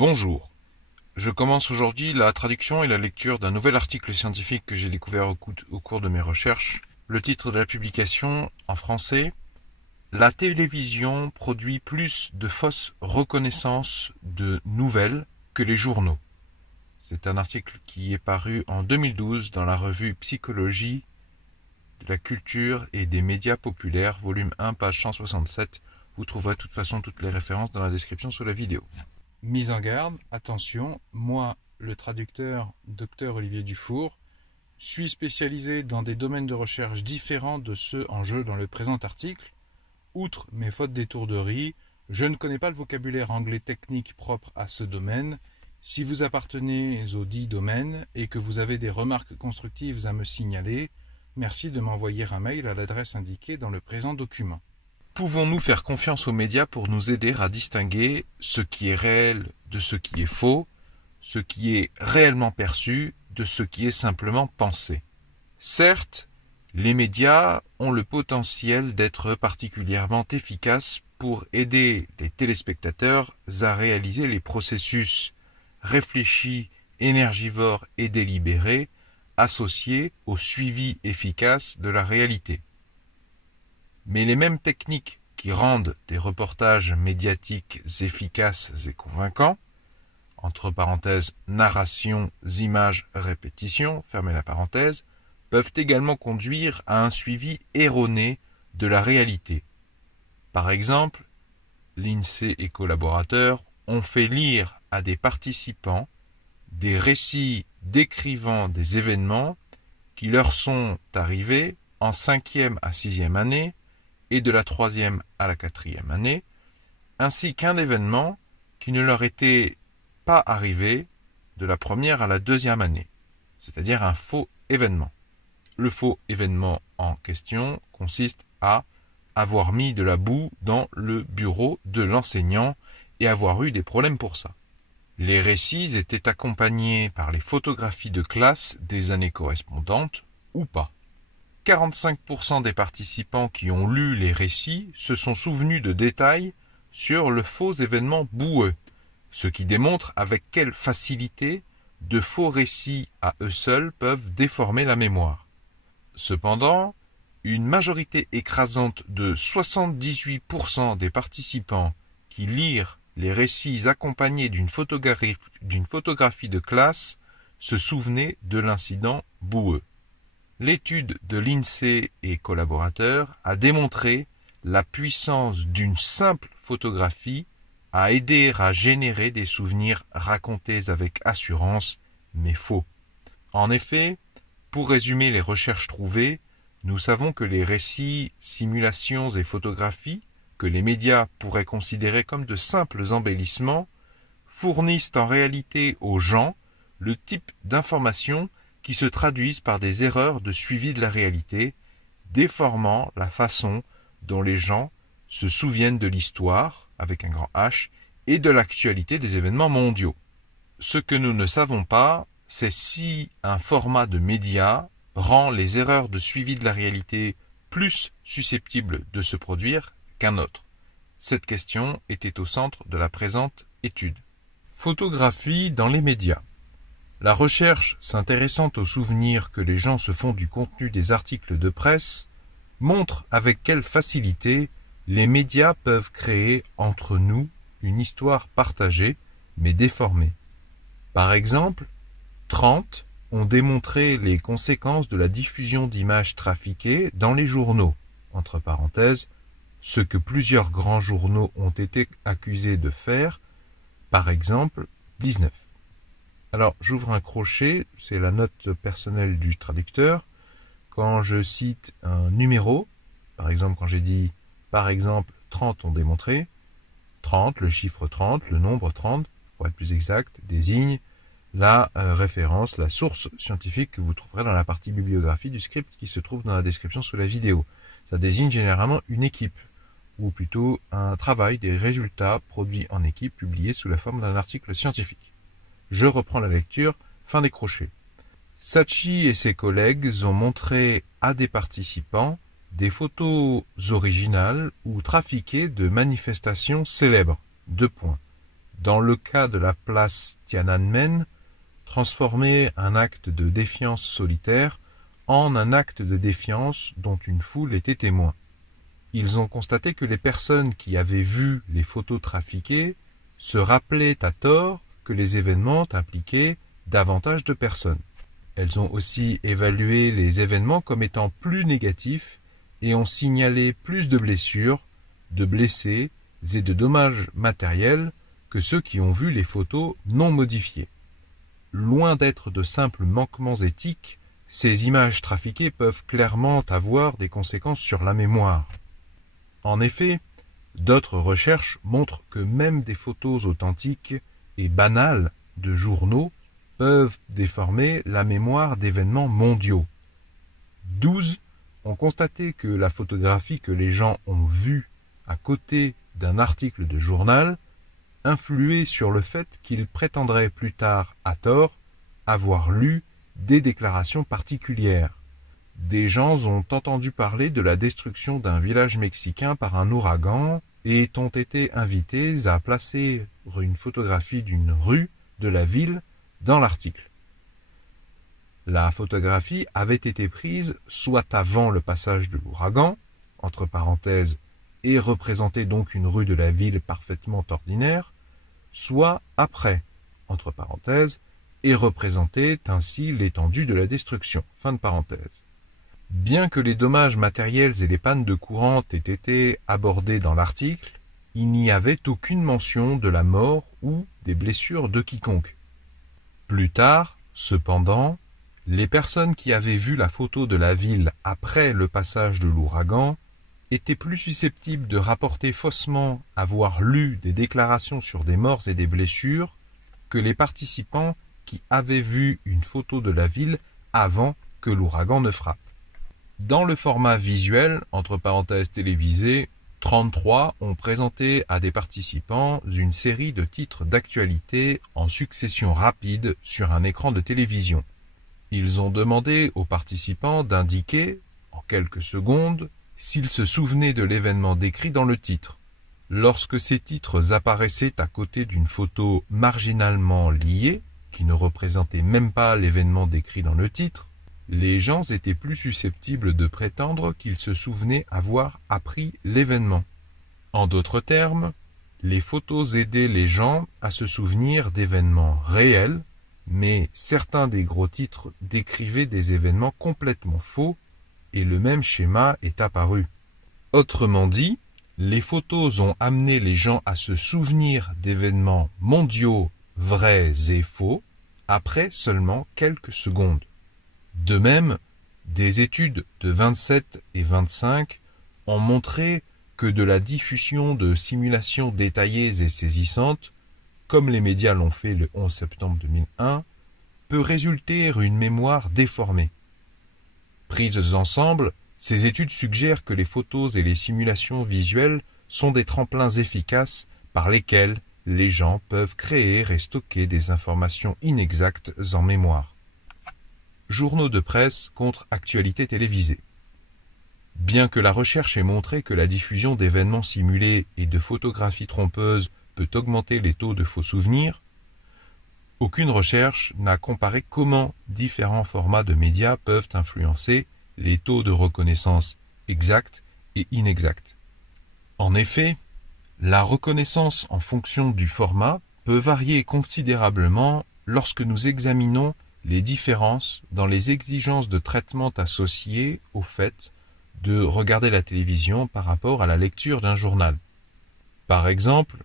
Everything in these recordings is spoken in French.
Bonjour. Je commence aujourd'hui la traduction et la lecture d'un nouvel article scientifique que j'ai découvert au cours de mes recherches. Le titre de la publication, en français, « La télévision produit plus de fausses reconnaissances de nouvelles que les journaux ». C'est un article qui est paru en 2012 dans la revue Psychologie de la culture et des médias populaires, volume 1, page 167. Vous trouverez de toute façon toutes les références dans la description sous la vidéo. Mise en garde, attention, moi, le traducteur Dr Olivier Dufour, suis spécialisé dans des domaines de recherche différents de ceux en jeu dans le présent article. Outre mes fautes d'étourderie, je ne connais pas le vocabulaire anglais technique propre à ce domaine. Si vous appartenez aux dits domaines et que vous avez des remarques constructives à me signaler, merci de m'envoyer un mail à l'adresse indiquée dans le présent document. Pouvons-nous faire confiance aux médias pour nous aider à distinguer ce qui est réel de ce qui est faux, ce qui est réellement perçu de ce qui est simplement pensé? Certes, les médias ont le potentiel d'être particulièrement efficaces pour aider les téléspectateurs à réaliser les processus réfléchis, énergivores et délibérés associés au suivi efficace de la réalité. Mais les mêmes techniques qui rendent des reportages médiatiques efficaces et convaincants, entre parenthèses narration, images, répétition, fermez la parenthèse, peuvent également conduire à un suivi erroné de la réalité. Par exemple, l'INSEE et collaborateurs ont fait lire à des participants des récits décrivant des événements qui leur sont arrivés en 5e à 6e année et de la 3e à la 4e année, ainsi qu'un événement qui ne leur était pas arrivé de la 1re à la 2e année, c'est-à-dire un faux événement. Le faux événement en question consiste à avoir mis de la boue dans le bureau de l'enseignant et avoir eu des problèmes pour ça. Les récits étaient accompagnés par les photographies de classe des années correspondantes ou pas. 45% des participants qui ont lu les récits se sont souvenus de détails sur le faux événement boueux, ce qui démontre avec quelle facilité de faux récits à eux seuls peuvent déformer la mémoire. Cependant, une majorité écrasante de 78% des participants qui lirent les récits accompagnés d'une photographie de classe se souvenaient de l'incident boueux. L'étude de l'INSEE et collaborateurs a démontré la puissance d'une simple photographie à aider à générer des souvenirs racontés avec assurance, mais faux. En effet, pour résumer les recherches trouvées, nous savons que les récits, simulations et photographies, que les médias pourraient considérer comme de simples embellissements, fournissent en réalité aux gens le type d'informations qui se traduisent par des erreurs de suivi de la réalité, déformant la façon dont les gens se souviennent de l'histoire, avec un grand H, et de l'actualité des événements mondiaux. Ce que nous ne savons pas, c'est si un format de média rend les erreurs de suivi de la réalité plus susceptibles de se produire qu'un autre. Cette question était au centre de la présente étude. Photographie dans les médias. La recherche s'intéressant aux souvenirs que les gens se font du contenu des articles de presse montre avec quelle facilité les médias peuvent créer entre nous une histoire partagée mais déformée. Par exemple, 30 ont démontré les conséquences de la diffusion d'images trafiquées dans les journaux, entre parenthèses, ce que plusieurs grands journaux ont été accusés de faire, par exemple 19. Alors, j'ouvre un crochet, c'est la note personnelle du traducteur. Quand je cite un numéro, par exemple, quand j'ai dit, par exemple, 30 ont démontré, 30, le chiffre 30, le nombre 30, pour être plus exact, désigne la référence, la source scientifique que vous trouverez dans la partie bibliographie du script qui se trouve dans la description sous la vidéo. Ça désigne généralement une équipe, ou plutôt un travail, des résultats produits en équipe publiés sous la forme d'un article scientifique. Je reprends la lecture, fin des crochets. Saatchi et ses collègues ont montré à des participants des photos originales ou trafiquées de manifestations célèbres. dans le cas de la place Tiananmen, transformer un acte de défiance solitaire en un acte de défiance dont une foule était témoin. Ils ont constaté que les personnes qui avaient vu les photos trafiquées se rappelaient à tort que les événements impliquaient davantage de personnes. Elles ont aussi évalué les événements comme étant plus négatifs et ont signalé plus de blessures, de blessés et de dommages matériels que ceux qui ont vu les photos non modifiées. Loin d'être de simples manquements éthiques, ces images trafiquées peuvent clairement avoir des conséquences sur la mémoire. En effet, d'autres recherches montrent que même des photos authentiques et banales de journaux peuvent déformer la mémoire d'événements mondiaux. 12 ont constaté que la photographie que les gens ont vue à côté d'un article de journal influait sur le fait qu'ils prétendraient plus tard, à tort, avoir lu des déclarations particulières. Des gens ont entendu parler de la destruction d'un village mexicain par un ouragan et ont été invités à placer une photographie d'une rue de la ville dans l'article. La photographie avait été prise soit avant le passage de l'ouragan, entre parenthèses, et représentait donc une rue de la ville parfaitement ordinaire, soit après, entre parenthèses, et représentait ainsi l'étendue de la destruction, fin de parenthèse. Bien que les dommages matériels et les pannes de courant aient été abordés dans l'article, il n'y avait aucune mention de la mort ou des blessures de quiconque. Plus tard, cependant, les personnes qui avaient vu la photo de la ville après le passage de l'ouragan étaient plus susceptibles de rapporter faussement avoir lu des déclarations sur des morts et des blessures que les participants qui avaient vu une photo de la ville avant que l'ouragan ne frappe. Dans le format visuel, entre parenthèses télévisé, 33 ont présenté à des participants une série de titres d'actualité en succession rapide sur un écran de télévision. Ils ont demandé aux participants d'indiquer, en quelques secondes, s'ils se souvenaient de l'événement décrit dans le titre. Lorsque ces titres apparaissaient à côté d'une photo marginalement liée, qui ne représentait même pas l'événement décrit dans le titre, les gens étaient plus susceptibles de prétendre qu'ils se souvenaient avoir appris l'événement. En d'autres termes, les photos aidaient les gens à se souvenir d'événements réels, mais certains des gros titres décrivaient des événements complètement faux et le même schéma est apparu. Autrement dit, les photos ont amené les gens à se souvenir d'événements mondiaux vrais et faux après seulement quelques secondes. De même, des études de 27 et 25 ont montré que de la diffusion de simulations détaillées et saisissantes, comme les médias l'ont fait le 11 septembre 2001, peut résulter une mémoire déformée. Prises ensemble, ces études suggèrent que les photos et les simulations visuelles sont des tremplins efficaces par lesquels les gens peuvent créer et stocker des informations inexactes en mémoire. Journaux de presse contre actualité télévisée. Bien que la recherche ait montré que la diffusion d'événements simulés et de photographies trompeuses peut augmenter les taux de faux souvenirs, aucune recherche n'a comparé comment différents formats de médias peuvent influencer les taux de reconnaissance exacts et inexacts. En effet, la reconnaissance en fonction du format peut varier considérablement lorsque nous examinons les différences dans les exigences de traitement associées au fait de regarder la télévision par rapport à la lecture d'un journal. Par exemple,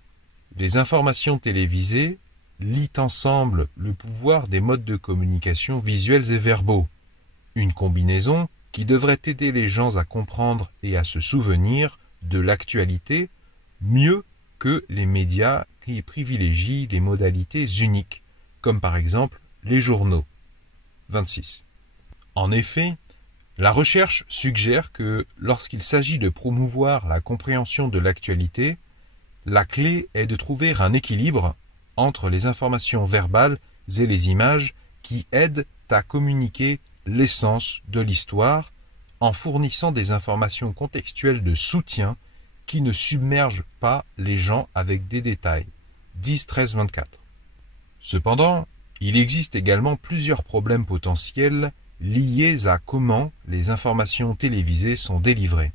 les informations télévisées lient ensemble le pouvoir des modes de communication visuels et verbaux, une combinaison qui devrait aider les gens à comprendre et à se souvenir de l'actualité mieux que les médias qui privilégient les modalités uniques, comme par exemple les journaux. 26. En effet, la recherche suggère que lorsqu'il s'agit de promouvoir la compréhension de l'actualité, la clé est de trouver un équilibre entre les informations verbales et les images qui aident à communiquer l'essence de l'histoire en fournissant des informations contextuelles de soutien qui ne submergent pas les gens avec des détails. 10 13 24. Cependant, il existe également plusieurs problèmes potentiels liés à comment les informations télévisées sont délivrées.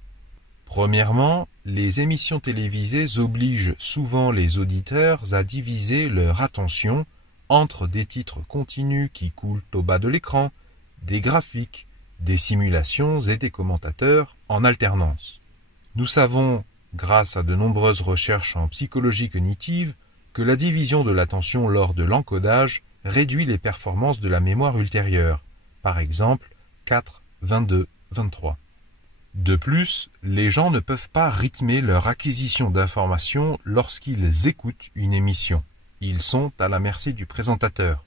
Premièrement, les émissions télévisées obligent souvent les auditeurs à diviser leur attention entre des titres continus qui coulent au bas de l'écran, des graphiques, des simulations et des commentateurs en alternance. Nous savons, grâce à de nombreuses recherches en psychologie cognitive, que la division de l'attention lors de l'encodage réduit les performances de la mémoire ultérieure, par exemple 4, 22, 23. De plus, les gens ne peuvent pas rythmer leur acquisition d'informations lorsqu'ils écoutent une émission. Ils sont à la merci du présentateur.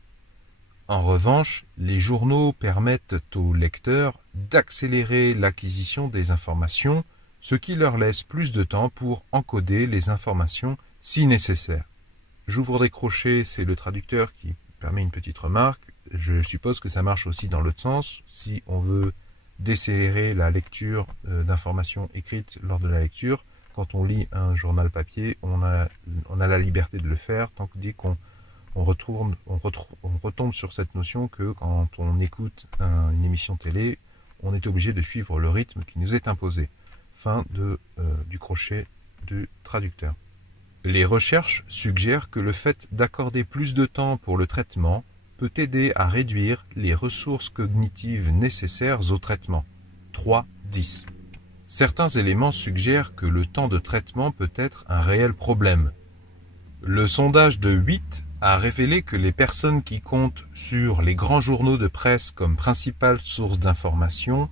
En revanche, les journaux permettent aux lecteurs d'accélérer l'acquisition des informations, ce qui leur laisse plus de temps pour encoder les informations si nécessaire. J'ouvre des crochets, c'est le traducteur qui permet une petite remarque. Je suppose que ça marche aussi dans l'autre sens. Si on veut décélérer la lecture d'informations écrites lors de la lecture, quand on lit un journal papier, on a la liberté de le faire, tant que dès qu'on retombe sur cette notion que quand on écoute une émission télé, on est obligé de suivre le rythme qui nous est imposé. Fin du crochet du traducteur. Les recherches suggèrent que le fait d'accorder plus de temps pour le traitement peut aider à réduire les ressources cognitives nécessaires au traitement. 3-10. Certains éléments suggèrent que le temps de traitement peut être un réel problème. Le sondage de 8 a révélé que les personnes qui comptent sur les grands journaux de presse comme principale source d'information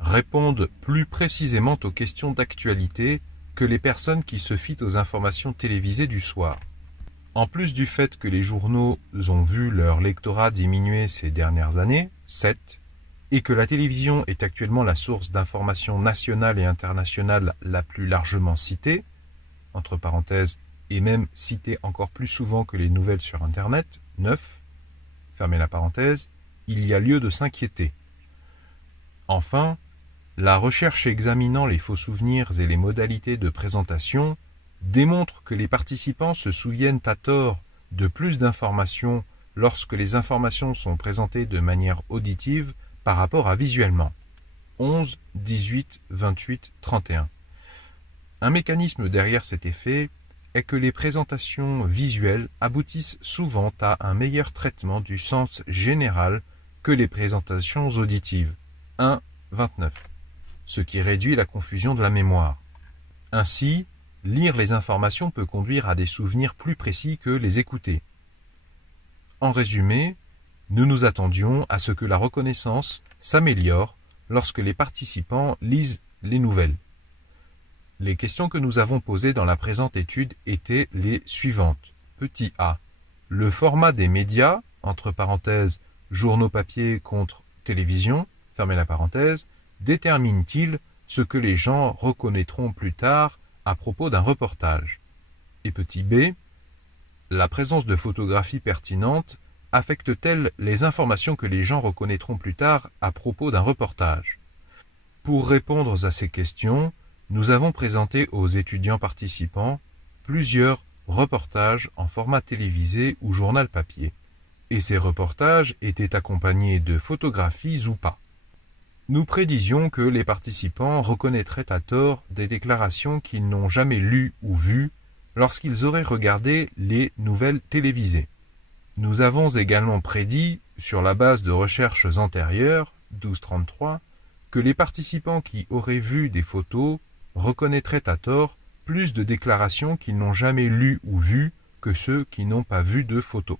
répondent plus précisément aux questions d'actualité que les personnes qui se fient aux informations télévisées du soir. En plus du fait que les journaux ont vu leur lectorat diminuer ces dernières années, 7, et que la télévision est actuellement la source d'information nationale et internationale la plus largement citée, entre parenthèses, et même citée encore plus souvent que les nouvelles sur Internet, 9, fermez la parenthèse, il y a lieu de s'inquiéter. Enfin, la recherche examinant les faux souvenirs et les modalités de présentation démontre que les participants se souviennent à tort de plus d'informations lorsque les informations sont présentées de manière auditive par rapport à visuellement. 11, 18, 28, 31. Un mécanisme derrière cet effet est que les présentations visuelles aboutissent souvent à un meilleur traitement du sens général que les présentations auditives. 1, 29. Ce qui réduit la confusion de la mémoire. Ainsi, lire les informations peut conduire à des souvenirs plus précis que les écouter. En résumé, nous nous attendions à ce que la reconnaissance s'améliore lorsque les participants lisent les nouvelles. Les questions que nous avons posées dans la présente étude étaient les suivantes. Petit a. Le format des médias, entre parenthèses, journaux papier contre télévision, fermez la parenthèse, détermine-t-il ce que les gens reconnaîtront plus tard à propos d'un reportage? Et petit b. La présence de photographies pertinentes affecte-t-elle les informations que les gens reconnaîtront plus tard à propos d'un reportage? Pour répondre à ces questions, nous avons présenté aux étudiants participants plusieurs reportages en format télévisé ou journal papier, et ces reportages étaient accompagnés de photographies ou pas. Nous prédisions que les participants reconnaîtraient à tort des déclarations qu'ils n'ont jamais lues ou vues lorsqu'ils auraient regardé les nouvelles télévisées. Nous avons également prédit, sur la base de recherches antérieures, 1233, que les participants qui auraient vu des photos reconnaîtraient à tort plus de déclarations qu'ils n'ont jamais lues ou vues que ceux qui n'ont pas vu de photos.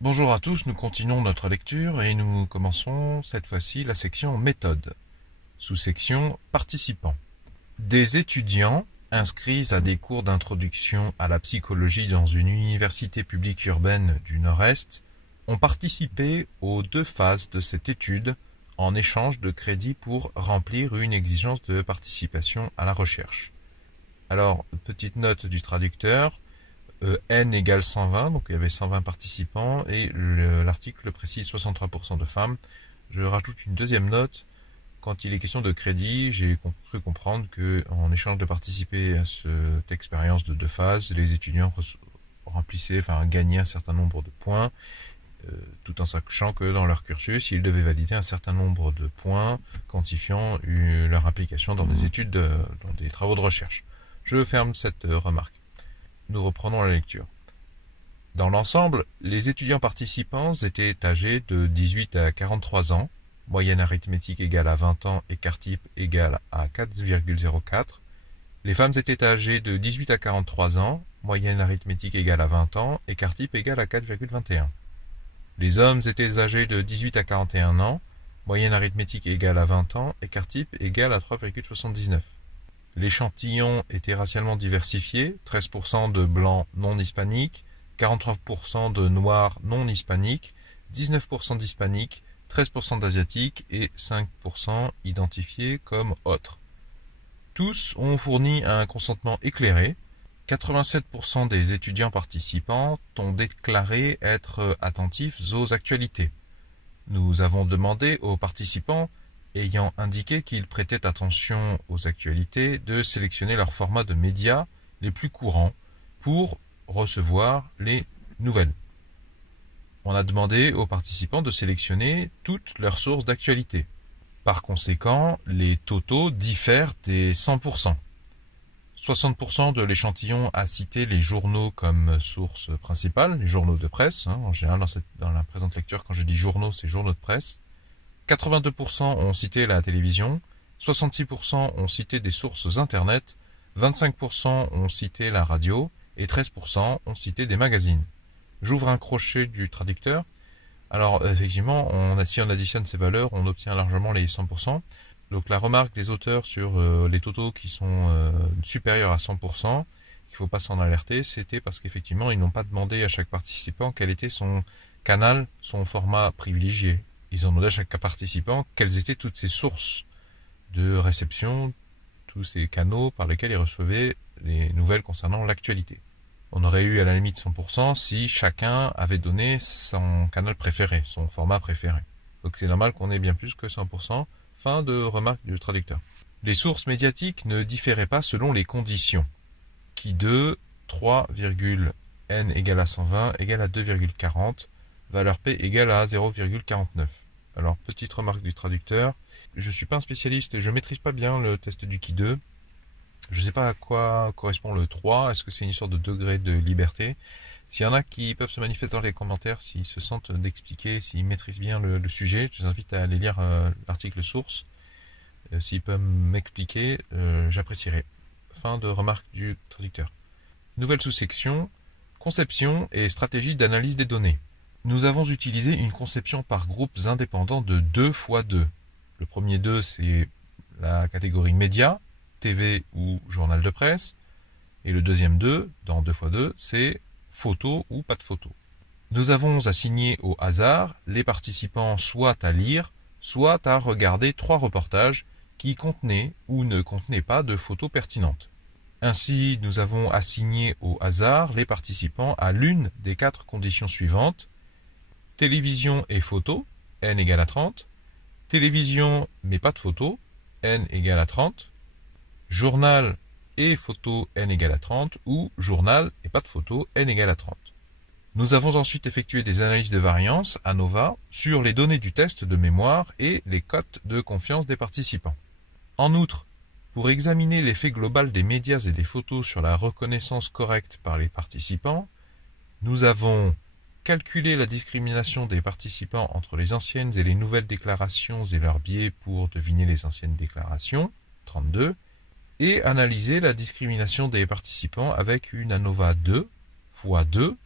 Bonjour à tous, nous continuons notre lecture et nous commençons cette fois-ci la section méthode, sous-section participants. Des étudiants inscrits à des cours d'introduction à la psychologie dans une université publique urbaine du Nord-Est ont participé aux 2 phases de cette étude en échange de crédits pour remplir une exigence de participation à la recherche. Alors, petite note du traducteur, N égale 120, donc il y avait 120 participants, et l'article précise 63% de femmes. Je rajoute une deuxième note. Quand il est question de crédit, j'ai cru comprendre qu'en échange de participer à cette expérience de 2 phases, les étudiants gagnaient un certain nombre de points, tout en sachant que dans leur cursus, ils devaient valider un certain nombre de points quantifiant leur implication dans des études, dans des travaux de recherche. Je ferme cette remarque. Nous reprenons la lecture. Dans l'ensemble, les étudiants participants étaient âgés de 18 à 43 ans, moyenne arithmétique égale à 20 ans, écart type égal à 4,04. Les femmes étaient âgées de 18 à 43 ans, moyenne arithmétique égale à 20 ans, écart type égal à 4,21. Les hommes étaient âgés de 18 à 41 ans, moyenne arithmétique égale à 20 ans, écart type égal à 3,79. L'échantillon était racialement diversifié, 13% de blancs non hispaniques, 43% de noirs non hispaniques, 19% d'hispaniques, 13% d'asiatiques et 5% identifiés comme autres. Tous ont fourni un consentement éclairé. 87% des étudiants participants ont déclaré être attentifs aux actualités. Nous avons demandé aux participants ayant indiqué qu'ils prêtaient attention aux actualités de sélectionner leurs formats de médias les plus courants pour recevoir les nouvelles. On a demandé aux participants de sélectionner toutes leurs sources d'actualité. Par conséquent, les totaux diffèrent des 100%. 60% de l'échantillon a cité les journaux comme source principale, les journaux de presse. En général, dans la présente lecture, quand je dis journaux, c'est journaux de presse. 82% ont cité la télévision, 66% ont cité des sources Internet, 25% ont cité la radio et 13% ont cité des magazines. J'ouvre un crochet du traducteur. Alors, effectivement, si on additionne ces valeurs, on obtient largement les 100%. Donc, la remarque des auteurs sur les totaux qui sont supérieurs à 100%, il ne faut pas s'en alerter, c'était parce qu'effectivement, ils n'ont pas demandé à chaque participant quel était son canal, son format privilégié. Ils ont demandé à chaque participant quelles étaient toutes ces sources de réception, tous ces canaux par lesquels ils recevaient les nouvelles concernant l'actualité. On aurait eu à la limite 100% si chacun avait donné son canal préféré, son format préféré. Donc c'est normal qu'on ait bien plus que 100%. Fin de remarque du traducteur. Les sources médiatiques ne différaient pas selon les conditions. Qui de 3,n égale à 120 égale à 2,40, valeur P égale à 0,49. Alors, petite remarque du traducteur. Je ne suis pas un spécialiste et je ne maîtrise pas bien le test du qui 2. Je ne sais pas à quoi correspond le 3. Est-ce que c'est une sorte de degré de liberté? S'il y en a qui peuvent se manifester dans les commentaires, s'ils se sentent d'expliquer, s'ils maîtrisent bien le sujet, je les invite à aller lire l'article source. S'ils peuvent m'expliquer, j'apprécierais. Fin de remarque du traducteur. Nouvelle sous-section, conception et stratégie d'analyse des données. Nous avons utilisé une conception par groupes indépendants de 2 x 2. Le premier 2, c'est la catégorie médias, TV ou journal de presse. Et le deuxième 2, dans 2 x 2, c'est photo ou pas de photo. Nous avons assigné au hasard les participants soit à lire, soit à regarder 3 reportages qui contenaient ou ne contenaient pas de photos pertinentes. Ainsi, nous avons assigné au hasard les participants à l'une des 4 conditions suivantes. Télévision et photo, n égale à 30. Télévision mais pas de photo, n égale à 30. Journal et photo, n égale à 30. Ou journal et pas de photo, n égale à 30. Nous avons ensuite effectué des analyses de variance, ANOVA, sur les données du test de mémoire et les cotes de confiance des participants. En outre, pour examiner l'effet global des médias et des photos sur la reconnaissance correcte par les participants, nous avons calculé la discrimination des participants entre les anciennes et les nouvelles déclarations et leurs biais pour deviner les anciennes déclarations, 32, et analysé la discrimination des participants avec une ANOVA 2 x 2.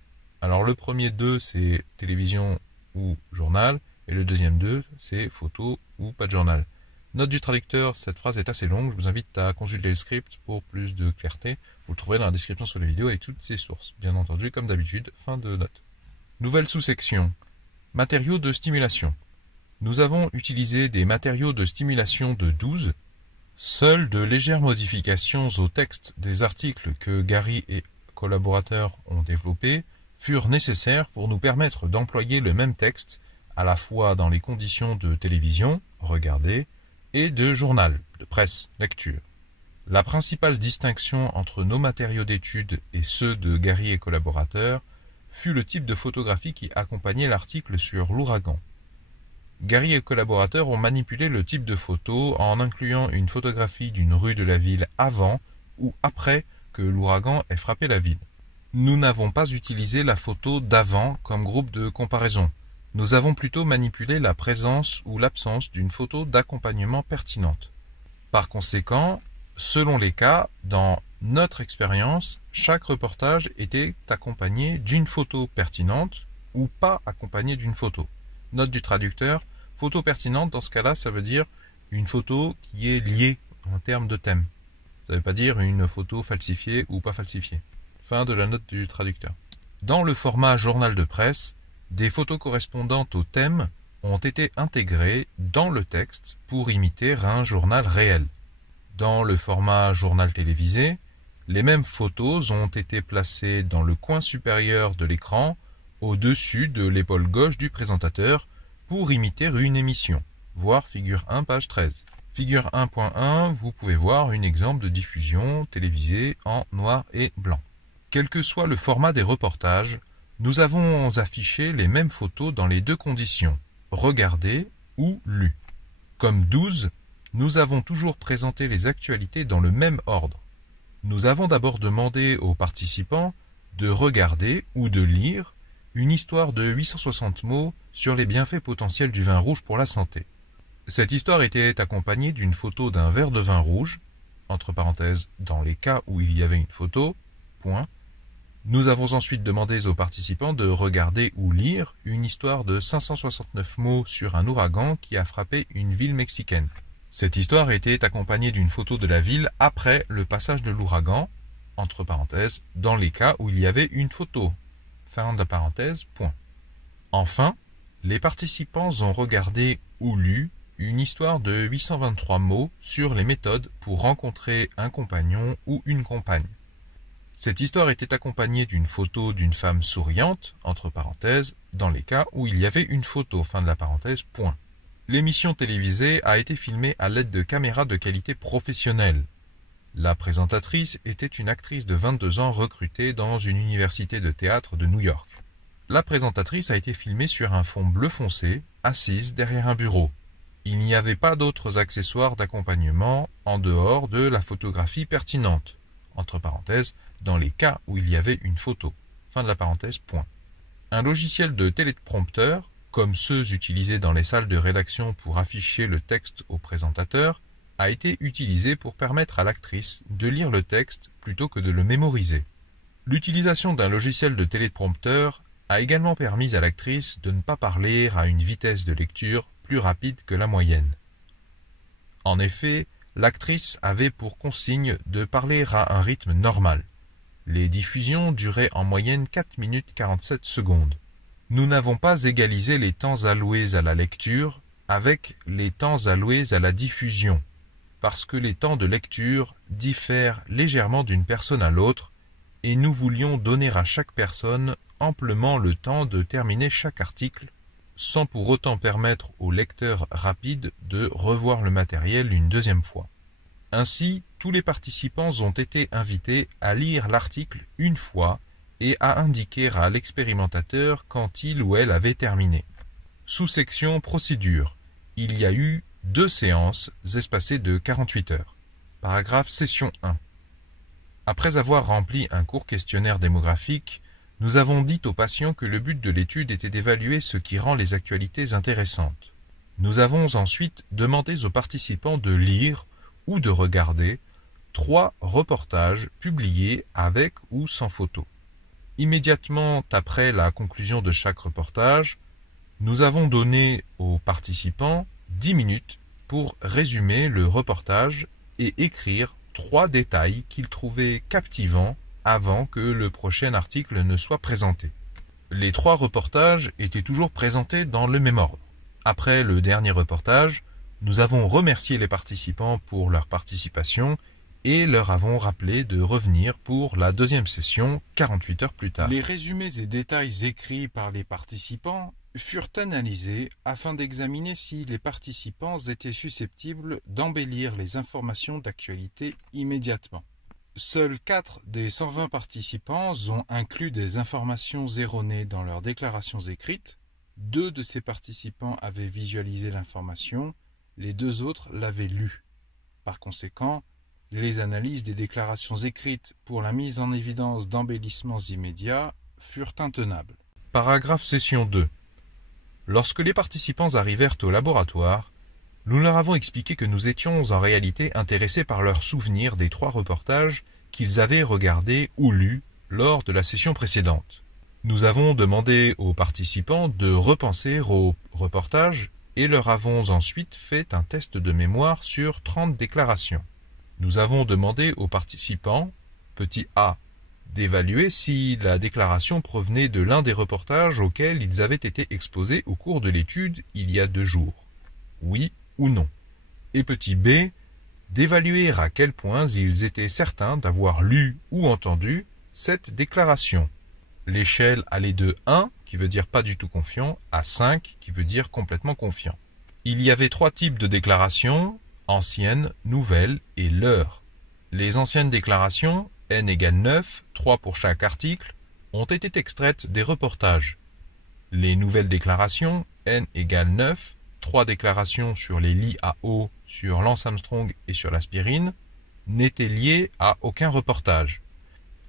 Alors le premier 2 c'est télévision ou journal, et le deuxième 2 c'est photo ou pas de journal. Note du traducteur, cette phrase est assez longue, je vous invite à consulter le script pour plus de clarté. Vous le trouverez dans la description sur la vidéo avec toutes ces sources. Bien entendu, comme d'habitude, fin de note. Nouvelle sous-section. Matériaux de stimulation. Nous avons utilisé des matériaux de stimulation de 12. Seules de légères modifications au texte des articles que Gary et collaborateurs ont développés furent nécessaires pour nous permettre d'employer le même texte à la fois dans les conditions de télévision, regarder, et de journal, de presse, lecture. La principale distinction entre nos matériaux d'étude et ceux de Gary et collaborateurs fut le type de photographie qui accompagnait l'article sur l'ouragan. Gary et collaborateurs ont manipulé le type de photo en incluant une photographie d'une rue de la ville avant ou après que l'ouragan ait frappé la ville. Nous n'avons pas utilisé la photo d'avant comme groupe de comparaison. Nous avons plutôt manipulé la présence ou l'absence d'une photo d'accompagnement pertinente. Par conséquent, selon les cas, dans notre expérience, chaque reportage était accompagné d'une photo pertinente ou pas accompagné d'une photo. Note du traducteur, photo pertinente, dans ce cas-là, ça veut dire une photo qui est liée en termes de thème. Ça ne veut pas dire une photo falsifiée ou pas falsifiée. Fin de la note du traducteur. Dans le format journal de presse, des photos correspondantes au thème ont été intégrées dans le texte pour imiter un journal réel. Dans le format journal télévisé, les mêmes photos ont été placées dans le coin supérieur de l'écran, au-dessus de l'épaule gauche du présentateur, pour imiter une émission. Voir figure 1, page 13. Figure 1.1, vous pouvez voir un exemple de diffusion télévisée en noir et blanc. Quel que soit le format des reportages, nous avons affiché les mêmes photos dans les deux conditions, regardées ou lues. Comme 12, nous avons toujours présenté les actualités dans le même ordre. Nous avons d'abord demandé aux participants de regarder ou de lire une histoire de 860 mots sur les bienfaits potentiels du vin rouge pour la santé. Cette histoire était accompagnée d'une photo d'un verre de vin rouge, entre parenthèses, dans les cas où il y avait une photo, point. Nous avons ensuite demandé aux participants de regarder ou lire une histoire de 569 mots sur un ouragan qui a frappé une ville mexicaine. Cette histoire était accompagnée d'une photo de la ville après le passage de l'ouragan, entre parenthèses, dans les cas où il y avait une photo. Fin de parenthèse, point. Enfin, les participants ont regardé ou lu une histoire de 823 mots sur les méthodes pour rencontrer un compagnon ou une compagne. Cette histoire était accompagnée d'une photo d'une femme souriante, entre parenthèses, dans les cas où il y avait une photo, fin de la parenthèse, point. L'émission télévisée a été filmée à l'aide de caméras de qualité professionnelle. La présentatrice était une actrice de 22 ans recrutée dans une université de théâtre de New York. La présentatrice a été filmée sur un fond bleu foncé, assise derrière un bureau. Il n'y avait pas d'autres accessoires d'accompagnement en dehors de la photographie pertinente, entre parenthèses, dans les cas où il y avait une photo. Fin de la parenthèse, point. Un logiciel de téléprompteur, comme ceux utilisés dans les salles de rédaction pour afficher le texte au présentateur, a été utilisé pour permettre à l'actrice de lire le texte plutôt que de le mémoriser. L'utilisation d'un logiciel de téléprompteur a également permis à l'actrice de ne pas parler à une vitesse de lecture plus rapide que la moyenne. En effet, l'actrice avait pour consigne de parler à un rythme normal. Les diffusions duraient en moyenne 4 minutes 47 secondes. Nous n'avons pas égalisé les temps alloués à la lecture avec les temps alloués à la diffusion, parce que les temps de lecture diffèrent légèrement d'une personne à l'autre, et nous voulions donner à chaque personne amplement le temps de terminer chaque article, sans pour autant permettre au lecteur rapide de revoir le matériel une deuxième fois. Ainsi, tous les participants ont été invités à lire l'article une fois et à indiquer à l'expérimentateur quand il ou elle avait terminé. Sous-section procédure. Il y a eu 2 séances espacées de 48 heures. Paragraphe session 1. Après avoir rempli un court questionnaire démographique, nous avons dit aux patients que le but de l'étude était d'évaluer ce qui rend les actualités intéressantes. Nous avons ensuite demandé aux participants de lire ou de regarder 3 reportages publiés avec ou sans photo. Immédiatement après la conclusion de chaque reportage, nous avons donné aux participants 10 minutes pour résumer le reportage et écrire 3 détails qu'ils trouvaient captivants avant que le prochain article ne soit présenté. Les 3 reportages étaient toujours présentés dans le même ordre. Après le dernier reportage, nous avons remercié les participants pour leur participation et leur avons rappelé de revenir pour la deuxième session 48 heures plus tard. Les résumés et détails écrits par les participants furent analysés afin d'examiner si les participants étaient susceptibles d'embellir les informations d'actualité immédiatement. Seuls 4 des 120 participants ont inclus des informations erronées dans leurs déclarations écrites. 2 de ces participants avaient visualisé l'information, les 2 autres l'avaient lue. Par conséquent, les analyses des déclarations écrites pour la mise en évidence d'embellissements immédiats furent intenables. Paragraphe session 2. Lorsque les participants arrivèrent au laboratoire, nous leur avons expliqué que nous étions en réalité intéressés par leurs souvenirs des 3 reportages qu'ils avaient regardés ou lus lors de la session précédente. Nous avons demandé aux participants de repenser aux reportages et leur avons ensuite fait un test de mémoire sur 30 déclarations. Nous avons demandé aux participants, petit a, d'évaluer si la déclaration provenait de l'un des reportages auxquels ils avaient été exposés au cours de l'étude il y a 2 jours. Oui ou non. Et petit b, d'évaluer à quel point ils étaient certains d'avoir lu ou entendu cette déclaration. L'échelle allait de 1, qui veut dire pas du tout confiant, à 5, qui veut dire complètement confiant. Il y avait 3 types de déclarations, anciennes, nouvelles et l'heure. Les anciennes déclarations, n égale 9, 3 pour chaque article, ont été extraites des reportages. Les nouvelles déclarations, n égale 9, 3 déclarations sur les lits à eau, sur Lance Armstrong et sur l'aspirine, n'étaient liées à aucun reportage.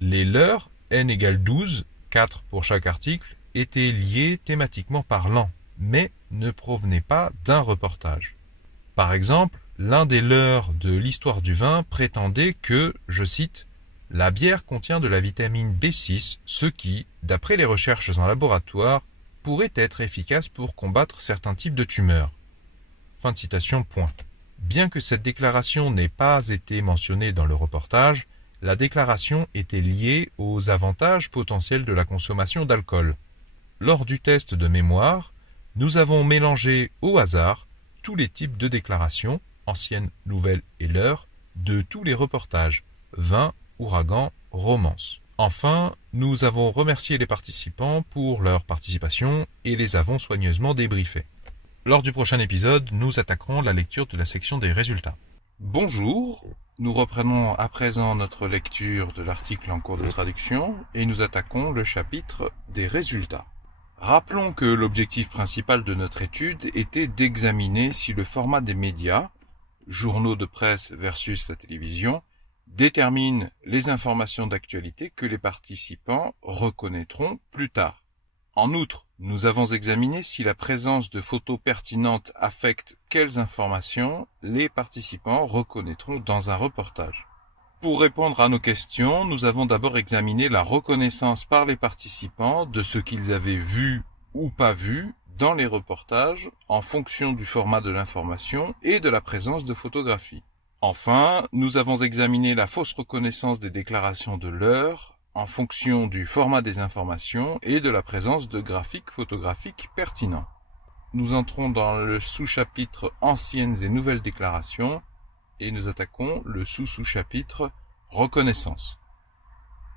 Les leurs, n égale 12, 4 pour chaque article, étaient liés thématiquement parlant, mais ne provenaient pas d'un reportage. Par exemple, l'un des leurs de l'histoire du vin prétendait que, je cite, « La bière contient de la vitamine B6, ce qui, d'après les recherches en laboratoire, pourrait être efficace pour combattre certains types de tumeurs. » Fin de citation, point. Bien que cette déclaration n'ait pas été mentionnée dans le reportage, la déclaration était liée aux avantages potentiels de la consommation d'alcool. Lors du test de mémoire, nous avons mélangé au hasard tous les types de déclarations, anciennes, nouvelles et l'heure, de tous les reportages, vin, ouragan, romance. Enfin, nous avons remercié les participants pour leur participation et les avons soigneusement débriefés. Lors du prochain épisode, nous attaquerons la lecture de la section des résultats. Bonjour, nous reprenons à présent notre lecture de l'article en cours de traduction et nous attaquons le chapitre des résultats. Rappelons que l'objectif principal de notre étude était d'examiner si le format des médias, journaux de presse versus la télévision, détermine les informations d'actualité que les participants reconnaîtront plus tard. En outre, nous avons examiné si la présence de photos pertinentes affecte quelles informations les participants reconnaîtront dans un reportage. Pour répondre à nos questions, nous avons d'abord examiné la reconnaissance par les participants de ce qu'ils avaient vu ou pas vu dans les reportages en fonction du format de l'information et de la présence de photographies. Enfin, nous avons examiné la fausse reconnaissance des déclarations de l'heure en fonction du format des informations et de la présence de graphiques photographiques pertinents. Nous entrons dans le sous-chapitre Anciennes et nouvelles déclarations et nous attaquons le sous-chapitre Reconnaissance.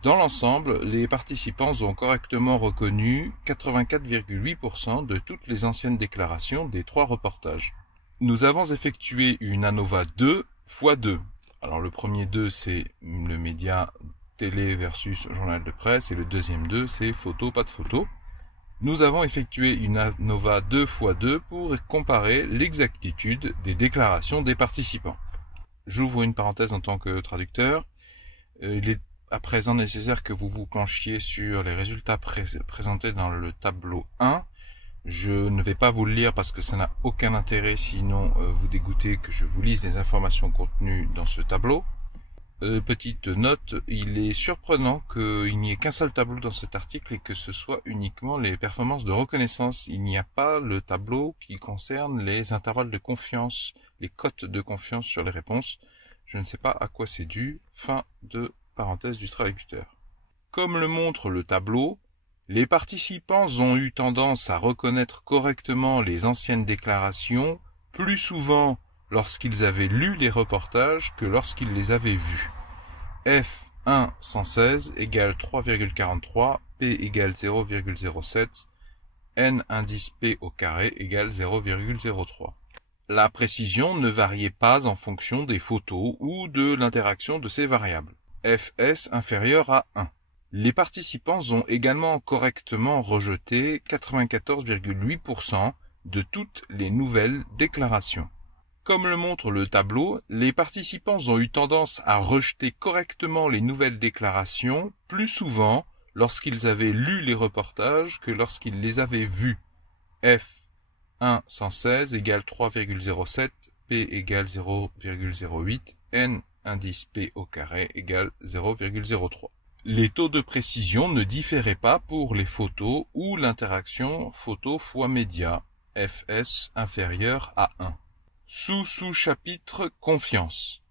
Dans l'ensemble, les participants ont correctement reconnu 84,8% de toutes les anciennes déclarations des 3 reportages. Nous avons effectué une ANOVA 2 x 2. Alors le premier 2 c'est le média télé versus journal de presse et le deuxième 2 c'est photo pas de photo. Nous avons effectué une ANOVA 2 x 2 pour comparer l'exactitude des déclarations des participants. J'ouvre une parenthèse en tant que traducteur. Il est à présent nécessaire que vous vous penchiez sur les résultats présentés dans le tableau 1. Je ne vais pas vous le lire parce que ça n'a aucun intérêt, sinon vous dégoûtez que je vous lise les informations contenues dans ce tableau. Petite note, il est surprenant qu'il n'y ait qu'un seul tableau dans cet article et que ce soit uniquement les performances de reconnaissance. Il n'y a pas le tableau qui concerne les intervalles de confiance, les cotes de confiance sur les réponses. Je ne sais pas à quoi c'est dû. Fin de parenthèse du traducteur. Comme le montre le tableau, les participants ont eu tendance à reconnaître correctement les anciennes déclarations plus souvent lorsqu'ils avaient lu les reportages que lorsqu'ils les avaient vus. F1 116 égale 3,43, P égale 0,07, N indice P au carré égale 0,03. La précision ne variait pas en fonction des photos ou de l'interaction de ces variables. Fs inférieur à 1. Les participants ont également correctement rejeté 94,8% de toutes les nouvelles déclarations. Comme le montre le tableau, les participants ont eu tendance à rejeter correctement les nouvelles déclarations plus souvent lorsqu'ils avaient lu les reportages que lorsqu'ils les avaient vus. F1 116 égale 3,07, P égale 0,08, N indice P au carré égale 0,03. Les taux de précision ne différaient pas pour les photos ou l'interaction photo fois média, Fs inférieur à 1. Sous-chapitre confiance.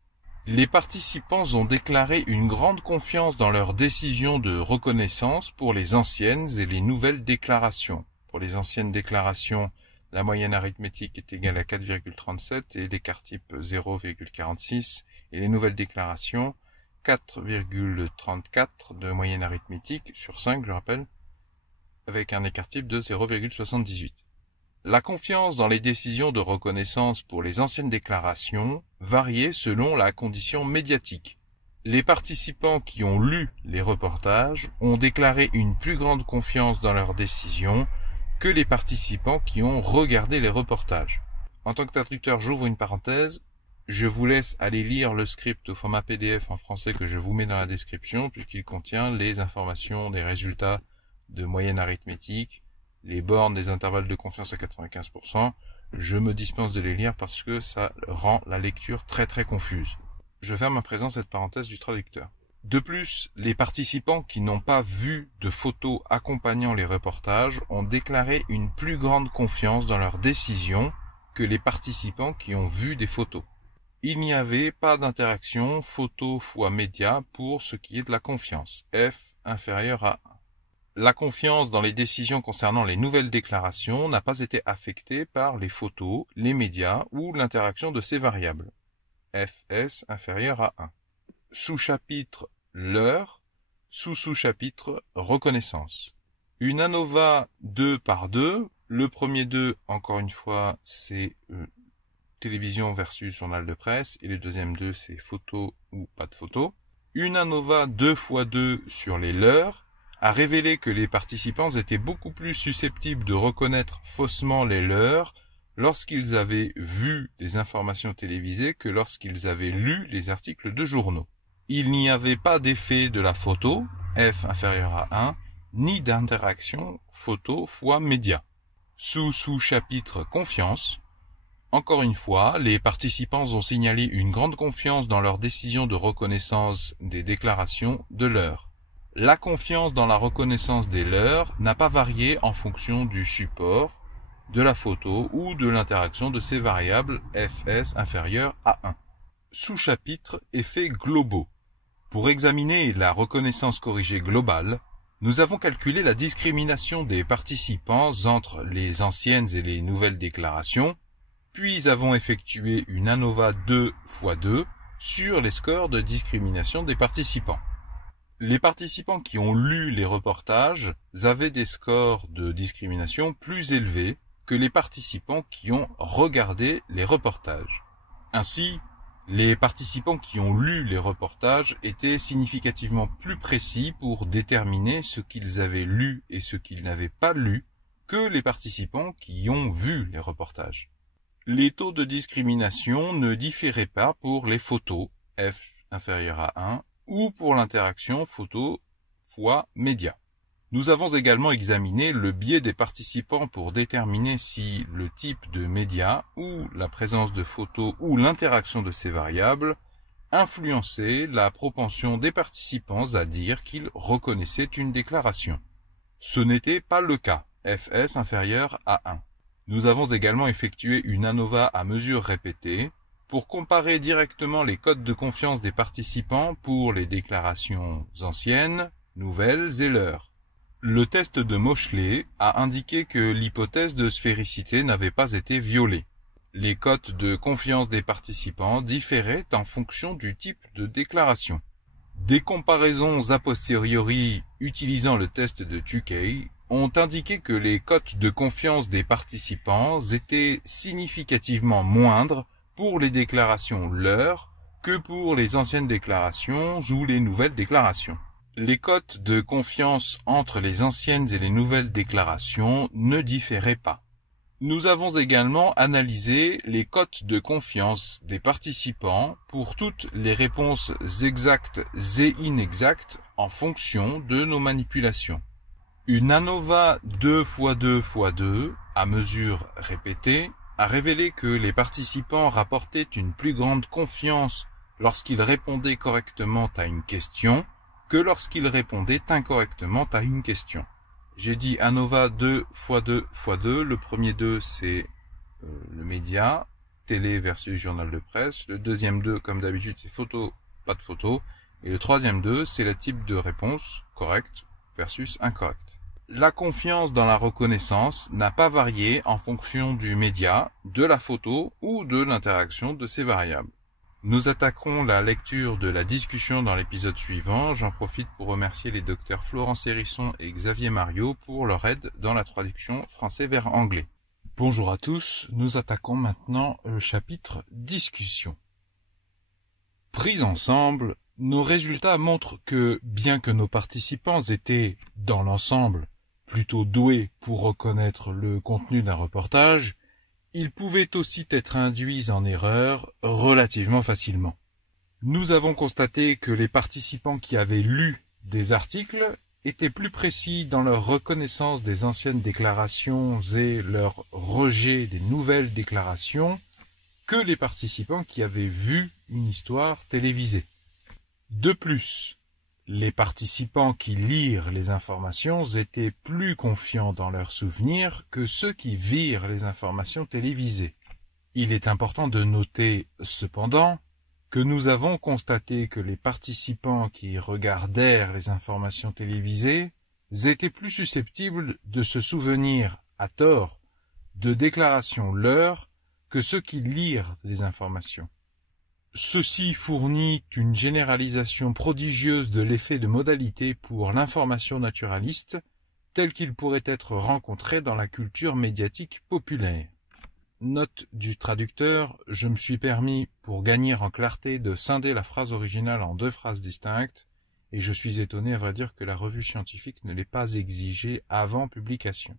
Les participants ont déclaré une grande confiance dans leurs décisions de reconnaissance pour les anciennes et les nouvelles déclarations. Pour les anciennes déclarations, la moyenne arithmétique est égale à 4,37 et l'écart type 0,46 et les nouvelles déclarations 4,34 de moyenne arithmétique sur 5, je rappelle, avec un écart type de 0,78. La confiance dans les décisions de reconnaissance pour les anciennes déclarations variait selon la condition médiatique. Les participants qui ont lu les reportages ont déclaré une plus grande confiance dans leurs décisions que les participants qui ont regardé les reportages. En tant que traducteur, j'ouvre une parenthèse. Je vous laisse aller lire le script au format PDF en français que je vous mets dans la description puisqu'il contient les informations des résultats de moyenne arithmétique, les bornes des intervalles de confiance à 95%. Je me dispense de les lire parce que ça rend la lecture très confuse. Je ferme à présent cette parenthèse du traducteur. De plus, les participants qui n'ont pas vu de photos accompagnant les reportages ont déclaré une plus grande confiance dans leurs décisions que les participants qui ont vu des photos. Il n'y avait pas d'interaction photo fois média pour ce qui est de la confiance, F inférieur à 1. La confiance dans les décisions concernant les nouvelles déclarations n'a pas été affectée par les photos, les médias ou l'interaction de ces variables, Fs inférieur à 1. Sous-chapitre l'heure, sous-chapitre reconnaissance. Une ANOVA 2 par 2, le premier 2, encore une fois, c'est télévision versus journal de presse, et le deuxième 2, c'est photo ou pas de photo. Une ANOVA 2 x 2 sur les leurres a révélé que les participants étaient beaucoup plus susceptibles de reconnaître faussement les leurres lorsqu'ils avaient vu des informations télévisées que lorsqu'ils avaient lu les articles de journaux. Il n'y avait pas d'effet de la photo, F inférieur à 1, ni d'interaction photo fois média. Sous-chapitre confiance. Encore une fois, les participants ont signalé une grande confiance dans leur décision de reconnaissance des déclarations de l'heure. La confiance dans la reconnaissance des leurres n'a pas varié en fonction du support, de la photo ou de l'interaction de ces variables Fs inférieur à 1. Sous-chapitre effets globaux. Pour examiner la reconnaissance corrigée globale, nous avons calculé la discrimination des participants entre les anciennes et les nouvelles déclarations, puis avons effectué une ANOVA 2 x 2 sur les scores de discrimination des participants. Les participants qui ont lu les reportages avaient des scores de discrimination plus élevés que les participants qui ont regardé les reportages. Ainsi, les participants qui ont lu les reportages étaient significativement plus précis pour déterminer ce qu'ils avaient lu et ce qu'ils n'avaient pas lu que les participants qui ont vu les reportages. Les taux de discrimination ne différaient pas pour les photos, F inférieur à 1, ou pour l'interaction photo fois média. Nous avons également examiné le biais des participants pour déterminer si le type de média ou la présence de photos ou l'interaction de ces variables influençait la propension des participants à dire qu'ils reconnaissaient une déclaration. Ce n'était pas le cas, Fs inférieur à 1. Nous avons également effectué une ANOVA à mesure répétée pour comparer directement les codes de confiance des participants pour les déclarations anciennes, nouvelles et leurres. Le test de Moschle a indiqué que l'hypothèse de sphéricité n'avait pas été violée. Les cotes de confiance des participants différaient en fonction du type de déclaration. Des comparaisons a posteriori utilisant le test de Tukey ont indiqué que les cotes de confiance des participants étaient significativement moindres pour les déclarations leur que pour les anciennes déclarations ou les nouvelles déclarations. Les cotes de confiance entre les anciennes et les nouvelles déclarations ne différaient pas. Nous avons également analysé les cotes de confiance des participants pour toutes les réponses exactes et inexactes en fonction de nos manipulations. Une ANOVA 2x2x2 à mesure répétée a révélé que les participants rapportaient une plus grande confiance lorsqu'ils répondaient correctement à une question que lorsqu'ils répondaient incorrectement à une question. J'ai dit ANOVA 2x2x2. Le premier 2, c'est le média, télé versus journal de presse. Le deuxième 2, comme d'habitude, c'est photo, pas de photo. Et le troisième 2, c'est le type de réponse, correct versus incorrect. La confiance dans la reconnaissance n'a pas varié en fonction du média, de la photo ou de l'interaction de ces variables. Nous attaquerons la lecture de la discussion dans l'épisode suivant. J'en profite pour remercier les docteurs Florence Hérisson et Xavier Mariot pour leur aide dans la traduction français vers anglais. Bonjour à tous, nous attaquons maintenant le chapitre discussion. Pris ensemble, nos résultats montrent que, bien que nos participants étaient, dans l'ensemble, plutôt doués pour reconnaître le contenu d'un reportage, ils pouvaient aussi être induits en erreur relativement facilement. Nous avons constaté que les participants qui avaient lu des articles étaient plus précis dans leur reconnaissance des anciennes déclarations et leur rejet des nouvelles déclarations que les participants qui avaient vu une histoire télévisée. De plus, les participants qui lirent les informations étaient plus confiants dans leurs souvenirs que ceux qui virent les informations télévisées. Il est important de noter, cependant, que nous avons constaté que les participants qui regardèrent les informations télévisées étaient plus susceptibles de se souvenir, à tort, de déclarations leur que ceux qui lirent les informations. Ceci fournit une généralisation prodigieuse de l'effet de modalité pour l'information naturaliste, tel qu'il pourrait être rencontré dans la culture médiatique populaire. Note du traducteur, je me suis permis, pour gagner en clarté, de scinder la phrase originale en 2 phrases distinctes, et je suis étonné à vrai dire que la revue scientifique ne l'ait pas exigée avant publication.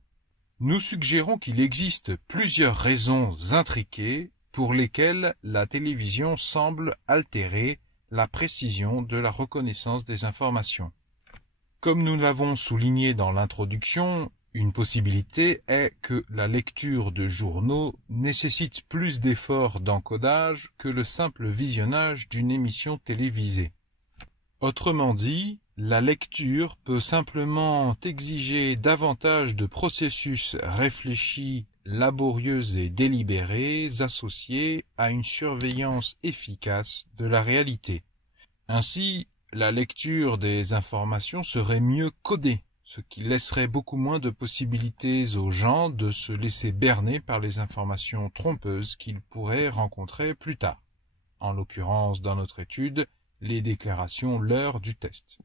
Nous suggérons qu'il existe plusieurs raisons intriquées pour lesquelles la télévision semble altérer la précision de la reconnaissance des informations. Comme nous l'avons souligné dans l'introduction, une possibilité est que la lecture de journaux nécessite plus d'efforts d'encodage que le simple visionnage d'une émission télévisée. Autrement dit, la lecture peut simplement exiger davantage de processus réfléchis, laborieux et délibérés associés à une surveillance efficace de la réalité. Ainsi, la lecture des informations serait mieux codée, ce qui laisserait beaucoup moins de possibilités aux gens de se laisser berner par les informations trompeuses qu'ils pourraient rencontrer plus tard. En l'occurrence, dans notre étude, les déclarations leur du test.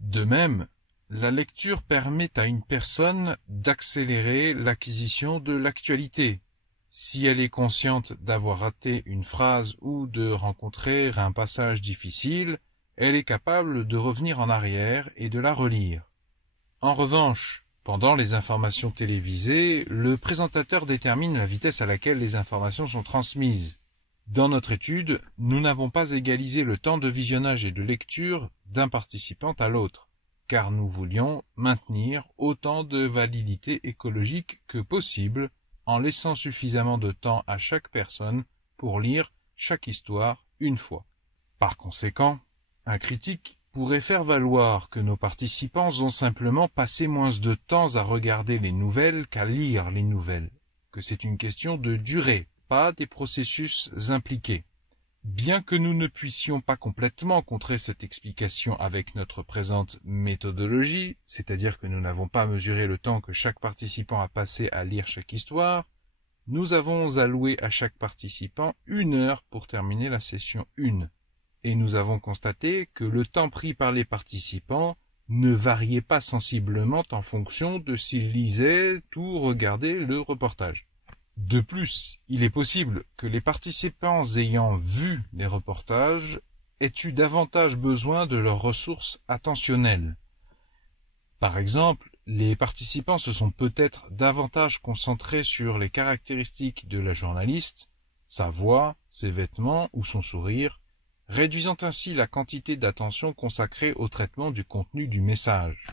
De même, la lecture permet à une personne d'accélérer l'acquisition de l'actualité. Si elle est consciente d'avoir raté une phrase ou de rencontrer un passage difficile, elle est capable de revenir en arrière et de la relire. En revanche, pendant les informations télévisées, le présentateur détermine la vitesse à laquelle les informations sont transmises. Dans notre étude, nous n'avons pas égalisé le temps de visionnage et de lecture d'un participant à l'autre, car nous voulions maintenir autant de validité écologique que possible en laissant suffisamment de temps à chaque personne pour lire chaque histoire une fois. Par conséquent, un critique pourrait faire valoir que nos participants ont simplement passé moins de temps à regarder les nouvelles qu'à lire les nouvelles, que c'est une question de durée, pas des processus impliqués. Bien que nous ne puissions pas complètement contrer cette explication avec notre présente méthodologie, c'est-à-dire que nous n'avons pas mesuré le temps que chaque participant a passé à lire chaque histoire, Nous avons alloué à chaque participant 1 heure pour terminer la session 1. Et nous avons constaté que le temps pris par les participants ne variait pas sensiblement en fonction de s'ils lisaient ou regardaient le reportage. De plus, il est possible que les participants ayant vu les reportages aient eu davantage besoin de leurs ressources attentionnelles. Par exemple, les participants se sont peut-être davantage concentrés sur les caractéristiques de la journaliste, sa voix, ses vêtements ou son sourire, réduisant ainsi la quantité d'attention consacrée au traitement du contenu du message.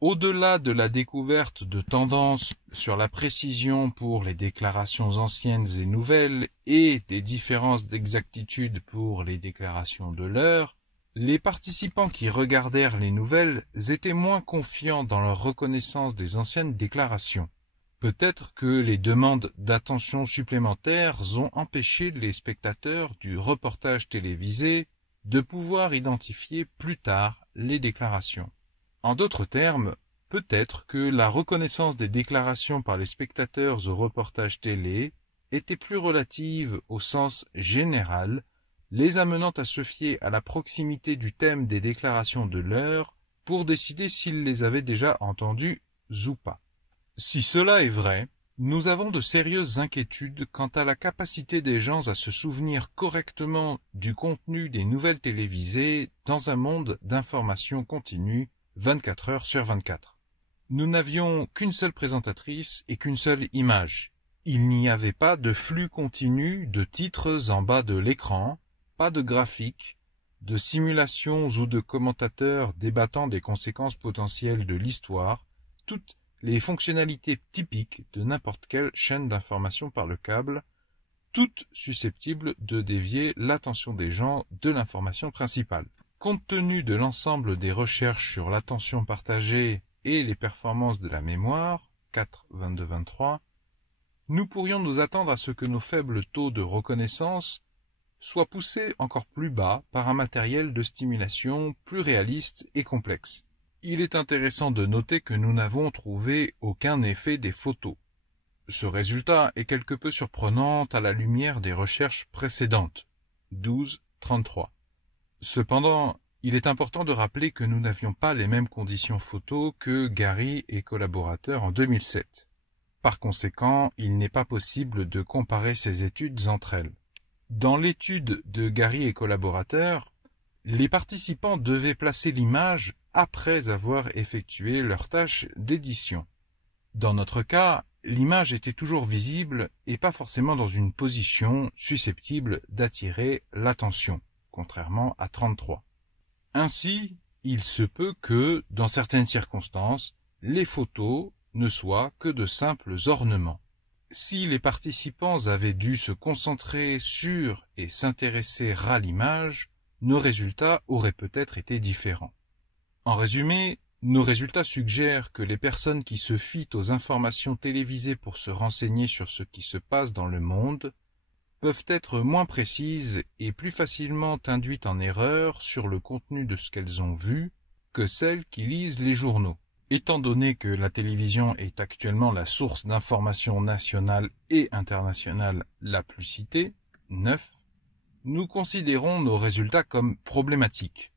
Au-delà de la découverte de tendances sur la précision pour les déclarations anciennes et nouvelles et des différences d'exactitude pour les déclarations de l'heure, les participants qui regardèrent les nouvelles étaient moins confiants dans leur reconnaissance des anciennes déclarations. Peut-être que les demandes d'attention supplémentaires ont empêché les spectateurs du reportage télévisé de pouvoir identifier plus tard les déclarations. En d'autres termes, peut-être que la reconnaissance des déclarations par les spectateurs au reportage télé était plus relative au sens général, les amenant à se fier à la proximité du thème des déclarations de l'heure pour décider s'ils les avaient déjà entendues ou pas. Si cela est vrai, nous avons de sérieuses inquiétudes quant à la capacité des gens à se souvenir correctement du contenu des nouvelles télévisées dans un monde d'information continue 24 heures sur 24. Nous n'avions qu'une seule présentatrice et qu'une seule image. Il n'y avait pas de flux continu de titres en bas de l'écran, pas de graphiques, de simulations ou de commentateurs débattant des conséquences potentielles de l'histoire, toutes les fonctionnalités typiques de n'importe quelle chaîne d'information par le câble, toutes susceptibles de dévier l'attention des gens de l'information principale. Compte tenu de l'ensemble des recherches sur l'attention partagée et les performances de la mémoire, 4.22.23, nous pourrions nous attendre à ce que nos faibles taux de reconnaissance soient poussés encore plus bas par un matériel de stimulation plus réaliste et complexe. Il est intéressant de noter que nous n'avons trouvé aucun effet des photos. Ce résultat est quelque peu surprenant à la lumière des recherches précédentes, 12.33. Cependant, il est important de rappeler que nous n'avions pas les mêmes conditions photo que Gary et collaborateurs en 2007. Par conséquent, il n'est pas possible de comparer ces études entre elles. Dans l'étude de Gary et collaborateurs, les participants devaient placer l'image après avoir effectué leur tâche d'édition. Dans notre cas, l'image était toujours visible et pas forcément dans une position susceptible d'attirer l'attention, contrairement à 33. Ainsi, il se peut que, dans certaines circonstances, les photos ne soient que de simples ornements. Si les participants avaient dû se concentrer sur et s'intéresser à l'image, nos résultats auraient peut-être été différents. En résumé, nos résultats suggèrent que les personnes qui se fient aux informations télévisées pour se renseigner sur ce qui se passe dans le monde peuvent être moins précises et plus facilement induites en erreur sur le contenu de ce qu'elles ont vu que celles qui lisent les journaux. Étant donné que la télévision est actuellement la source d'information nationale et internationale la plus citée, 9, nous considérons nos résultats comme problématiques.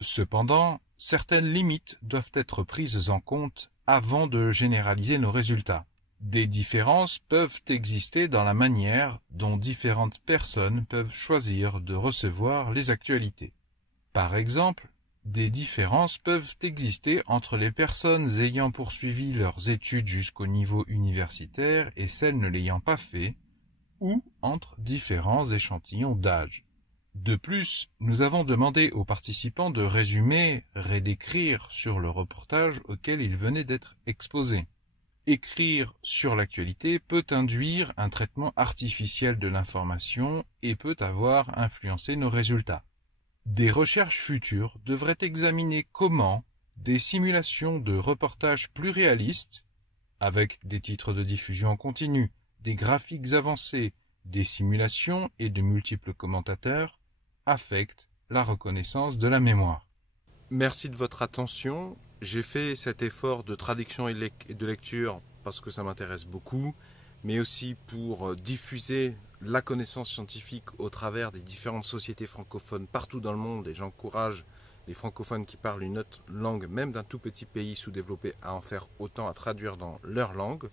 Cependant, certaines limites doivent être prises en compte avant de généraliser nos résultats. Des différences peuvent exister dans la manière dont différentes personnes peuvent choisir de recevoir les actualités. Par exemple, des différences peuvent exister entre les personnes ayant poursuivi leurs études jusqu'au niveau universitaire et celles ne l'ayant pas fait, ou entre différents échantillons d'âge. De plus, nous avons demandé aux participants de résumer, rédécrire sur le reportage auquel ils venaient d'être exposés. Écrire sur l'actualité peut induire un traitement artificiel de l'information et peut avoir influencé nos résultats. Des recherches futures devraient examiner comment des simulations de reportages plus réalistes, avec des titres de diffusion en continu, des graphiques avancés, des simulations et de multiples commentateurs, affectent la reconnaissance de la mémoire. Merci de votre attention. J'ai fait cet effort de traduction et de lecture parce que ça m'intéresse beaucoup. mais aussi pour diffuser la connaissance scientifique au travers des différentes sociétés francophones partout dans le monde. Et j'encourage les francophones qui parlent une autre langue, même d'un tout petit pays sous-développé, à en faire autant, à traduire dans leur langue.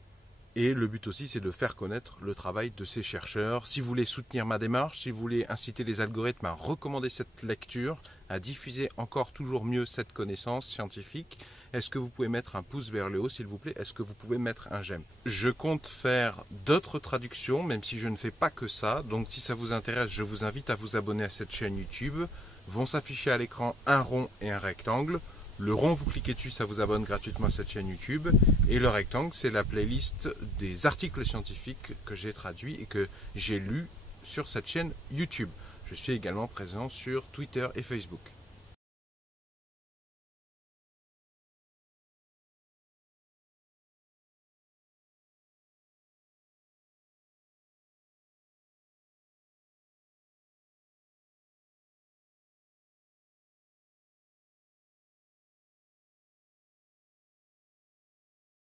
Et le but aussi, c'est de faire connaître le travail de ces chercheurs. Si vous voulez soutenir ma démarche, si vous voulez inciter les algorithmes à recommander cette lecture, à diffuser encore toujours mieux cette connaissance scientifique, est-ce que vous pouvez mettre un pouce vers le haut, s'il vous plaît? Est-ce que vous pouvez mettre un j'aime? Je compte faire d'autres traductions, même si je ne fais pas que ça. Donc si ça vous intéresse, je vous invite à vous abonner à cette chaîne YouTube. Vont s'afficher à l'écran un rond et un rectangle. Le rond, vous cliquez dessus, ça vous abonne gratuitement à cette chaîne YouTube. Et le rectangle, c'est la playlist des articles scientifiques que j'ai traduits et que j'ai lus sur cette chaîne YouTube. Je suis également présent sur Twitter et Facebook.